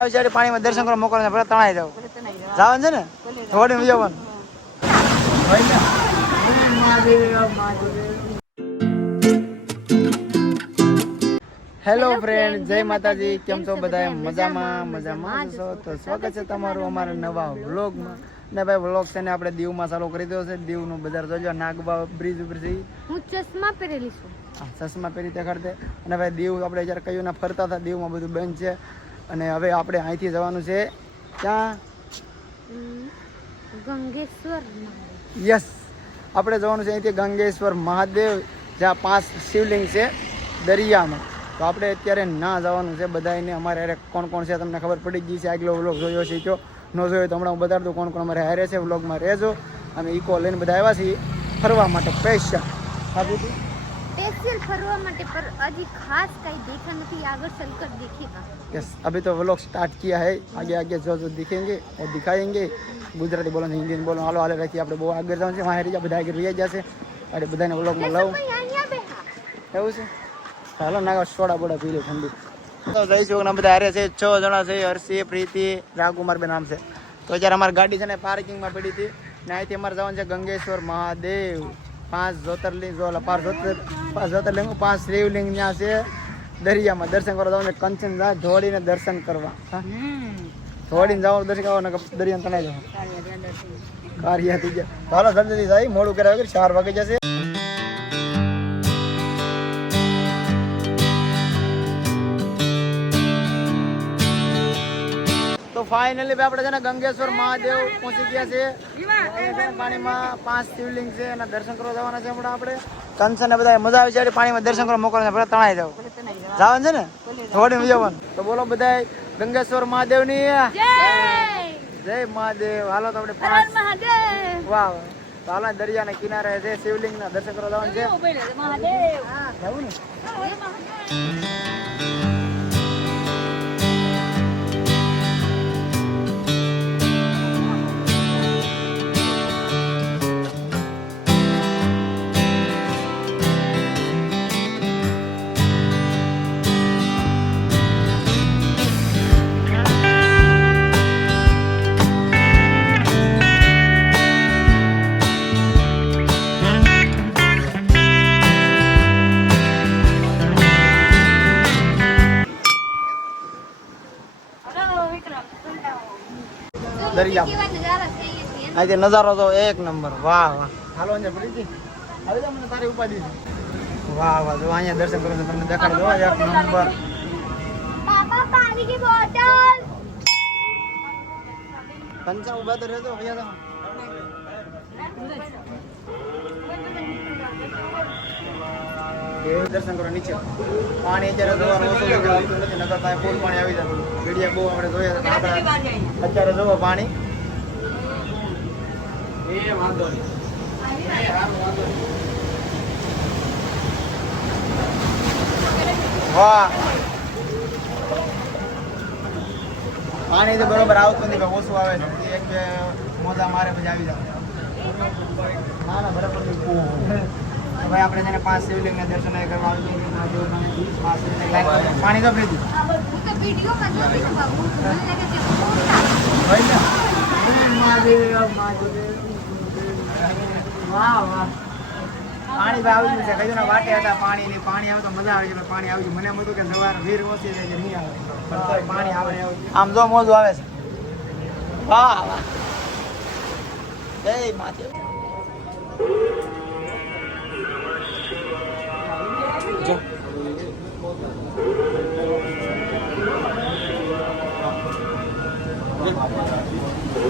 પાણીમાં દર્શન કરવા મોકલવા ભલે તણાઈ જાવ જવાનું છે ને થોડી જવાનું. હેલો ફ્રેન્ડ, જય માતાજી. કેમ છો બધા? મજામાં છો? તો સ્વાગત છે તમારું અમારા નવા વ્લોગમાં. ને ભાઈ વ્લોગ છે ને આપણે દીવમાં ચાલુ કરી દો છે. દીવનું બજાર જોજો. નાગબા બ્રિજ ઉપર થી હું ચશ્મા પહેરેલી છું. હા, ચશ્મા પહેરી તે ખડતે. અને ભાઈ દીવ આપણે જ્યારે કયું ના ફરતા હતા, દીવમાં બધું બંધ છે. અને હવે આપણે અહીંથી જવાનું છે ક્યાં? ગંગેશ્વર. યસ, આપણે જવાનું છે અહીંથી ગંગેશ્વર મહાદેવ, જ્યાં 5 શિવલિંગ છે દરિયામાં. તો આપણે અત્યારે ના જવાનું છે બધાને. અમારે હારે કોણ કોણ છે તમને ખબર પડી ગઈ છે. આગલો વ્લોગ જોયો છે જો ન જોયો તો હમણાં હું બતાવી દઉં કોણ કોણ અમારે હારે છે. વ્લોગમાં રહેજો. અમે ઇકો લઈને બધા આવ્યા છીએ ફરવા માટે સ્પેશિયલ. स्पेशल फरवा માટે पर अभी खास कहीं देखा नहीं, आगे चलकर देखेगा. यस, अभी तो व्लॉग स्टार्ट किया है. आगे आगे जो दिखेंगे और दिखाएंगे. ગુજરાતી બોલો, હિન્દી બોલો, હાલો હાલે રાખી. આપણે બહુ આગળ જવાનું છે. વાહ રહી બધા આગળ રહી જશે. અરે બધાને વ્લોગમાં લાવું એવું છે. હાલો ના સોડા બોડા પી લે ઠંડી. તો જઈશું ને બધા હારે છે. 6 જણા છે. હર્ષી, પ્રીતિ, રાગુમાર બે નામ છે. તો અત્યારે અમારી ગાડી છે ને પાર્કિંગમાં પડી હતી. ને અહીંથી અમારે જવાનું છે ગંગેશ્વર મહાદેવ. 5 જ્યોતિર્લિંગ, 5 જ્યોતિર્લિંગ, 5 શિવલિંગ ત્યાં છે દરિયામાં. દર્શન કરવા જવાનું છે. કંચનજંગા ધોડીને દર્શન કરવા. ધોડીને જવાનું દર્શન કરવા ને દરિયા તણાઈ જવાનું. કાર્ય થઈ ગયા. ચાલો જલ્દી જાય, મોડું કર્યા વગર 4 વાગે જશે. તો ફાઇનલી આપણે છે ને ગંગેશ્વર મહાદેવ પહોંચી ગયા છે. પાણીમાં 5 શિવલિંગ છે અને દર્શન કરવા જવાના છે હમણાં આપણે. કંચન ને બધા મજા આવે છે પાણીમાં દર્શન કરવા મોકલવા ભલે તણાઈ જાવ જવાનું છે ને થોડી જવાનું. તો બોલો બધા ગંગેશ્વર મહાદેવ ની જય મહાદેવ. હાલો તો આપણે 5 વાહ તો હાલો દરિયાના કિનારે છે શિવલિંગ ના દર્શન કરવા જવાનું છે. જવું ને દરિયા નજારો તો એક નંબર. વાહ વાહ. હાલો અંદર પડી આવી જા, મને તારી ઉપાધિ છે. વાહ વાહ. જો અહીંયા દર્શન કરો તમને દેખાડી દો એક નંબર. पापा पानी की बोतल. કંચન ઉભા તો રહેજો ભૈયા. દર્શન કરો નીચે. પાણી અત્યારે જોવાનું ઓછું આવતું નથી, નકર ત્યાં ફૂલ પાણી આવી જાય. વિડીયો બહુ આપણે જોયા હતા. અત્યારે જોવો પાણી. વાહ, પાણી તો બરોબર આવતું નથી, ઓછું આવે છે. એક બે મોજા મારે પછી આવી જાય. ના ના બરાબર. ભાઈ આપણે છે ને 5 શિવલિંગ ના દર્શન કરવા આવી પાણી તો પીધું. વાહ વાહ. પાણી આવી ગયું છે. કયું ના વાટે હતા પાણી. પાણી આવે તો મજા આવે છે. પાણી આવી ગયું. મને એમ હતું કે સવારે વીર ઓછી જાય છે, નહીં આવે. પાણી આવે આમ જો મોજું આવે છે. વાહ વાહ. જય માતા.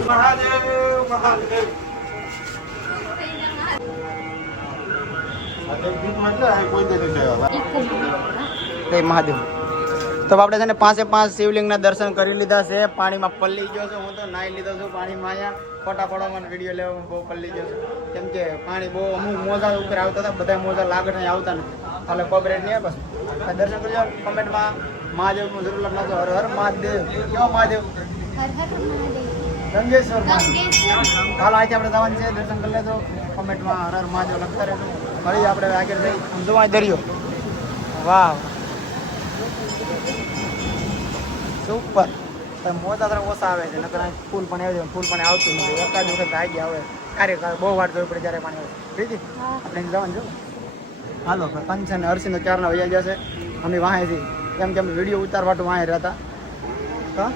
મહાદેવ મહાદેવ મહાદેવ. તો આપણે છે ને 5 શિવલિંગ ના દર્શન કરી લીધા છે. પાણીમાં પલ્લી ગયો છું હું તો. નાહી લીધો છું પાણીમાં. અહીંયા ફોટા પડવામાં વિડીયો લેવામાં બહુ પલ્લી ગયો છું. કેમ કે પાણી બહુ અમુક મોજા ઉપર આવતા હતા. બધા મોજા લાગડ નહીં આવતા નથી. હાલે કોપરેટ નહીં બસ. દર્શન કરજો. કમેન્ટમાં મહાદેવનું જરૂર લખજો. હર હર મહાદેવ. કેવો મહાદેવ? हर हर महादेव. ગંગેશ્વર મહાદેવ. હાલો આજે આપણે જવાનું છે. દર્શન કરી લેજો. કમેન્ટમાં હર હર મહાદેવ લખતા રહેજો. ફરી આપણે આગળ જઈ જોવા દરિયો. વાહ સુપર. મોટા તરફ ઓછા આવે છે નકર ફૂલ પણ આવે છે ફૂલ પણ આવતું નથી એકાદ વખત ભાગી આવે કાર્ય બહુ વાર જોવી પડે જ્યારે પાણી આવે પ્રીતિ આપણે જવાનું જો હાલો કંચન હર્ષિન તો ચારના વૈયા જશે અમે વાહેથી કેમ કે અમે વિડીયો ઉતારવા વાહે રહેતા તો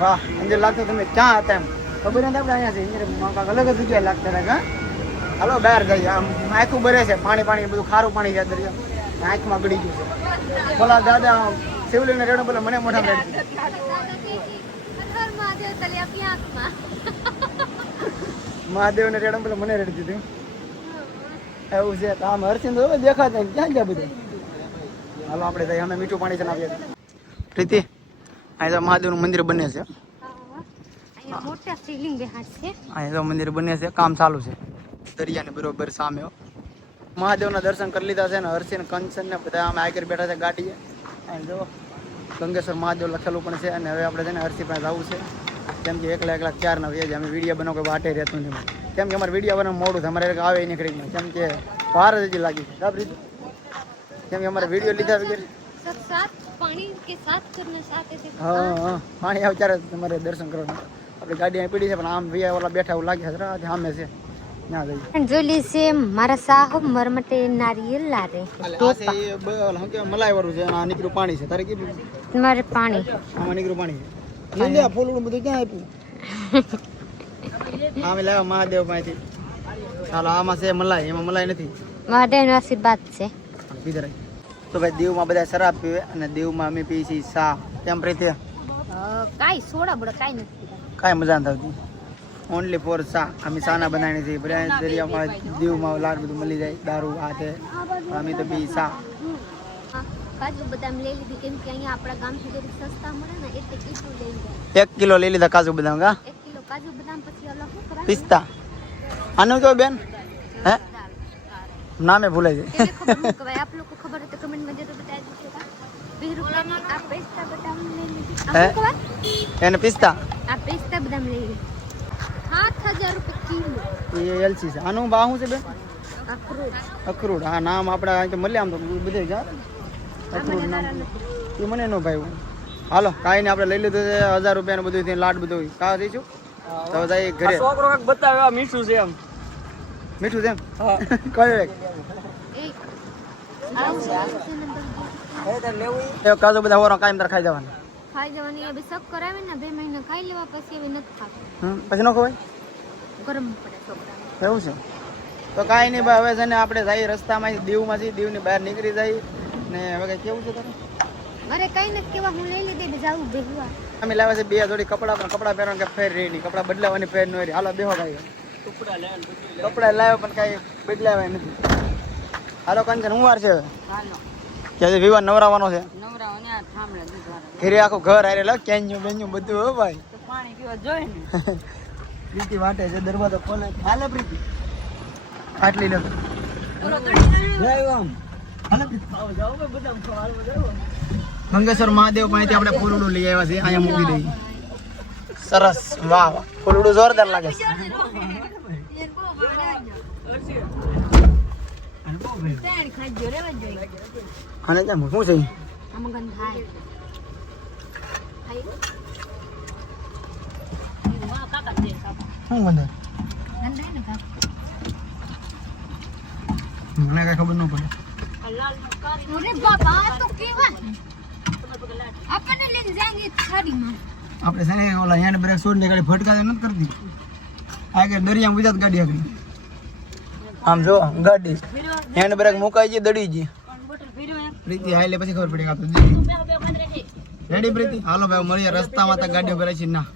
વાહ અંદર લાગતું તમે ક્યાં હતા એમ ખબર નથી આપણે અહીંયા છે અહીંયા અલગ જ જગ્યાએ લાગતા હતા હા હાલો બહાર જઈએ આમ આંખું ભરે છે પાણી પાણી બધું ખારું પાણી છે દરિયા આંખમાં ગળી ગયું છે બોલા દાદા શિવલિંગને રેડો બોલે મને મોઢા રેડ મહાદેવને રેડો બોલે મને રેડી દીધું એવું છે તો આમ હર્ષિન તો દેખાતા ક્યાં ગયા બધું હાલો આપણે જઈએ અમે મીઠું પાણી ચલાવીએ પ્રીતિ અહીં તો મહાદેવનું મંદિર બને છે મોટા શિવલિંગ બેહાડ છે અહીં તો મંદિર બને છે કામ ચાલુ છે દરિયાને બરોબર સામે મહાદેવના દર્શન કરી લીધા છે ને હર્ષિન કંચન ને બધા આમ આગળ બેઠા છે ગાડીએ અને જો ગંગેશ્વર મહાદેવ લખેલું પણ છે અને હવે આપણે છે ને હર્ષિ પાસે જવું છે કેમ કે એકલા ક્યારના વેજ અમે વિડીયો બનાવો કોઈ વાટે રહેતું નથી કેમ કે અમારે વિડીયો બનાવવા મોડું છે અમારે આવે નીકળી કેમ કે વાર જ હજી લાગી બરાબર કેમ કે અમારે વિડીયો લીધા વગેરે હા પાણી આવે ત્યારે તમારે દર્શન કરવાનું આપણે ગાડી અહીં પડી છે પણ આમ ભૈયા ઓલા બેઠા એવું લાગે છે સામે છે ના જઈએ જોલી છે મારા સાહેબ મર માટે નારિયેલ લારે મલાઈ વાળું છે આ નીકળ્યું પાણી છે તારે કીધું મારે પાણી આમાં નીકળ્યું પાણી છે લે ફૂલડું બધું ક્યાં આપ્યું આમે લાવ્યા મહાદેવ પાસેથી ચાલો આમાં છે મલાઈ એમાં મલાઈ નથી મહાદેવનો આશીર્વાદ છે બીજા તો ભાઈ દીવમાં બધા શરાબ પીવે અને દીવમાં અમે પીએ છીએ ચા કેમ પ્રીતિ કાઈ સોડા બડા કાઈ નથી કાંઈ મજા નથી આવતી ઓનલી ફોર ચા અમે ચાના બનાવીને છીએ બધા દરિયામાં દીવમાં લાડ બધું મળી જાય દારૂ આ છે અમે તો પી ચા કાજુ બદામ લઈ લીધી કેમ કે અહીંયા આપણા ગામ સુધી સસ્તા મળે ને એટલે કીધું લઈ જાય 1 કિલો લઈ લીધા કાજુ બદામ કા 1 કિલો કાજુ બદામ પછી અલગ શું કરાય પિસ્તા આનું કેવું બેન હે નામે ભૂલાઈ જાય ખબર ન કહેવાય આપ લોકો ખબર હોય તો કમેન્ટ માં જરૂર બતાવી દેજો 20 રૂપિયાની આ પિસ્તા બદામ લઈ લીધી આ શું કહેવાય એને પિસ્તા આ પિસ્તા બદામ લઈ લીધી 7000 રૂપિયા કિલો એ એલસી છે આનું ભાવ શું છે બેન અખરોટ અખરોટ હા નામ આપણે અહીં તો મળે આમ તો બધે જા અખરોટ નામ એ મને નો ભાઈ હાલો કાંઈ નહીં આપણે લઈ લીધું છે 1000 રૂપિયાનું બધું થઈને લાડ બધું કા દઈશું તો જાય ઘરે છોકરો કાક બતાવે મીઠું છે એમ મીઠું છે એમ કયો એક કાજુ બધા હોરો કાયમ તાર ખાઈ જવાના ખાઈ જવાની એ શક કરાવે ને 2 મહિના ખાઈ લેવા પછી હવે નથી ખાતું પછી નો ખવાય ગરમ પડે છોકરાને એવું છે તો કાંઈ નહીં ભાઈ હવે છે ને આપણે જઈએ રસ્તામાં દીવમાંથી દીવની બહાર નીકળી જાય ને હવે કઈ કેવું છે તારે અરે કઈ નથી કેવા હું લઈ લીધી જાવું બેહવા અમે લાવ્યા છે 2 જોડી કપડા પણ કપડા પહેરવાનું કે ફેર રહી નહીં કપડા બદલાવાની ફેર ન રહી હાલો બેહો ભાઈ કપડા લાવ્યા પણ કાંઈ બદલાવ્યા નથી હાલો કંચન હું વાર છે કે વિવાહ નવરાવાનો છે ઘરે આખું ઘર આરે લો કેન્યું બેન્યું બધું હો ભાઈ પાણી પીવા જોઈએ ને પ્રીતિ વાટે છે દરવાજો ખોલે હાલે પ્રીતિ આટલી લો ગંગેશ્વર મહાદેવ પાસેથી આપણે ફૂલડું લઈ આવ્યા છે અહીંયા મૂકી દઈએ સરસ વાહ વાહ ફૂલડું જોરદાર લાગે છે અને કેમ શું છે આમાં ગંધાય શું બંધ ગંધાય ને કા મને કઈ ખબર ન પડે અરે બાબા તો કેવા આપણે લઈને જાંગે થાડીમાં આપણે છે ને ઓલા હેન્ડ બ્રેક છોડીને ગાડી ફટકા નથી કરતી આગળ દરિયામાં ગુજરાત ગાડી આગળ આમ જો ગાડી હેન્ડ બ્રેક મુકાઈ ગઈ દડી ગઈ પ્રીતિ હાલે પછી ખબર પડી કાતો રેડી પ્રીતિ હાલો ભાઈ મળીએ રસ્તામાં તો ગાડીઓ કરે છે ના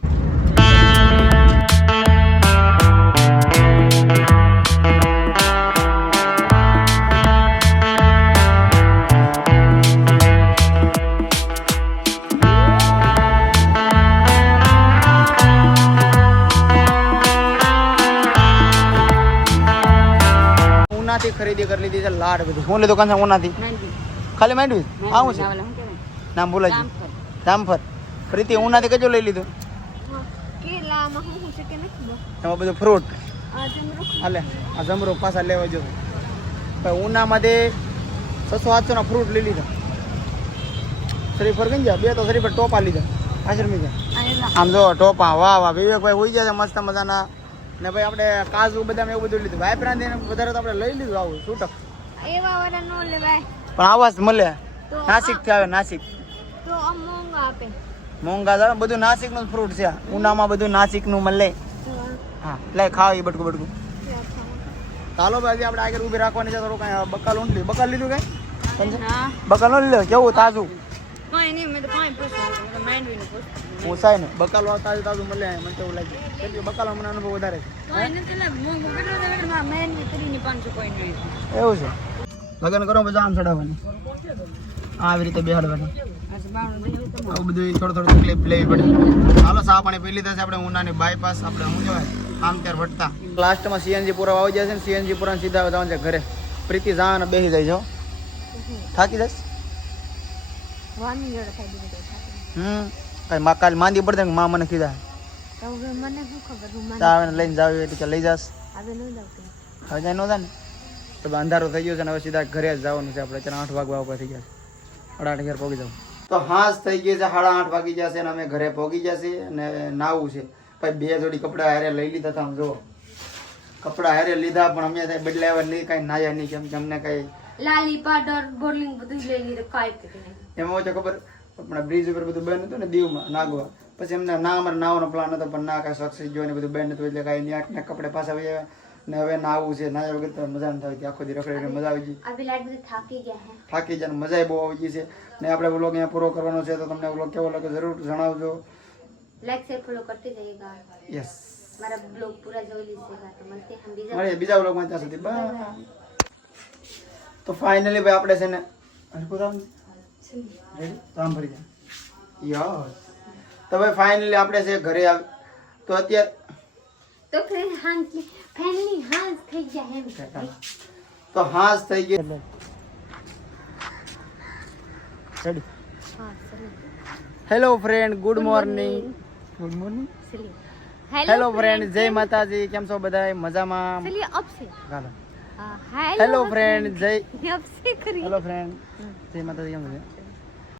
ઉનાથી ખરીદી કરી લીધી છે લાડ બધી હું લીધું કાંસા ઉનાથી ખાલી માંડવી આવું છે નામ ભૂલાઈ ગયું જામફર પ્રીતિ ઉનાથી કજો લઈ લીધું કેલામાં હું છે કે નથી એમાં બધું ફ્રૂટ આ જમરો હાલે આ જમરો પાછા લેવા જો ભાઈ ઉનામાંથી 600-700 ના ફ્રૂટ લઈ લીધા શ્રીફળ કઈ ગયા 2 તો શ્રીફળ ટોપા લીધા આશ્રમી કે આયેલા આમ જો ટોપા વાહ વાહ વિવેકભાઈ હોઈ ગયા છે મસ્ત મજાના ને ભાઈ આપણે કાજુ બદામ એવું બધું લીધું ભાઈ પ્રાંતિ વધારે તો આપણે લઈ લીધું આવું છૂટક એવા વાળા નો લેવાય પણ આવાજ મળે તો નાસિક થી આવે નાસિક તો આમ મોંઘા આપે મોંઘા આવે બધું નાસિક નું ફ્રૂટ છે ઉનામાં બધું નાસિક નું મળે તો હા લઈ ખાવ એ બટકું બટકું ચાલો ભાઈ આપણે આગળ ઊભી રાખવાની છે થોડું કાંઈ બકાલ ઊંટ લીધું બકાલ લીધું કાંઈ ના બકાલ નો લીધો કેવું તાજું કોઈ નહીં મેં તો કોઈ પૂછ્યું માઇન્ડ વિને પૂછ્યું પોસાય ને બકાલો તાજું તાજું મળે મને કેવું લાગે એટલે બકાલો મને અનુભવ વધારે છે કોઈ નથી લે મોંઘું કેટલું દેવાનું માં મહેનત કરીને 500 કોઈ નહીં એવું છે લગન કરો પછી આમ ચડાવવાની આવી રીતે બેહાડવાની આ બાવણું દેવું તો આવું બધું થોડું થોડું તકલીફ લેવી પડે હાલો સા પાણી પી લીધા છે આપણે ઉનાની બાયપાસ આપણે શું કહેવાય આમ ત્યાર વટતા લાસ્ટમાં સીએનજી પૂરા આવી જાય છે ને સીએનજી પૂરા સીધા જવાનું છે ઘરે પ્રીતિ જા અને બેસી જાય છો થાકી જઈશ વાની જોડે થઈ દીધું કઈ કાલ માંદી પડે ને માં મને કીધા તો હવે મને શું ખબર હું મને તાવે લઈને જાવ એટલે કે લઈ જાસ હવે ન જાવ કે હવે જાય નો જાય ને તો અંધારો થઈ ગયો છે ને હવે સીધા ઘરે જ જવાનું છે આપણે ત્યાં 8 વાગવા ઉપર થઈ ગયા છે 8:30 ઘરે પહોંચી જાવ તો હાસ થઈ ગઈ છે 8:30 વાગી જશે અને અમે ઘરે પહોંચી જશે અને નાવું છે ભાઈ 2 જોડી કપડા હારે લઈ લીધા હતા જો કપડા હારે લીધા પણ અમે ત્યાં બદલાવ્યા નહીં કાંઈ નાયા નહીં કેમ કે અમને કાંઈ લાલી પાવડર બોર્લિંગ બધું લઈ લીધું કાઈ કે એમાં ઓછા ખબર આપણા બ્રિજ ઉપર બધું બંધ હતું ને દીવમાં નાગવા પછી એમને ના અમારે નાવાનો પ્લાન હતો પણ ના કાંઈ સક્સેસ જોઈને બધું બંધ હતું એટલે કાંઈ ન્યાટના કપડે પાછા આવી આવ્યા ને હવે નાવું છે નાયા વગર તો મજા ન થાય આખો દી રખડી મજા આવી ગઈ અભી લાઈટ બધી થાકી ગયા હે થાકી જાય મજા બહુ આવી ગઈ છે ને આપણે વ્લોગ અહીંયા પૂરો કરવાનો છે તો તમને વ્લોગ કેવો લાગે જરૂર જણાવજો लाइक से फॉलो करते जाइएगा યસ हमारा ब्लॉग पूरा जरूर लीजिएगा तो मिलते हैं हम बीजा મળીએ બીજા વ્લોગમાં ત્યાં સુધી બાય તો ફાઇનલી ભાઈ આપણે છે ને અરે પોતા રેડી તો આમ ભરી જાય યસ તો ભાઈ ફાઇનલી આપણે છે ઘરે આવ તો અત્યારે तो फिर हाँ की फैमिली हाँ થઈ ગયા હે તો હાસ થઈ ગઈ રેડી हाँ चलिए hello friend good morning good morning चलिए હેલો ફ્રેન્ડ જય માતાજી કેમ છો બધા મજામાં चलिए अब से ચાલો हाँ હેલો ફ્રેન્ડ જય अब से करिए હેલો ફ્રેન્ડ જય માતાજી કેમ છો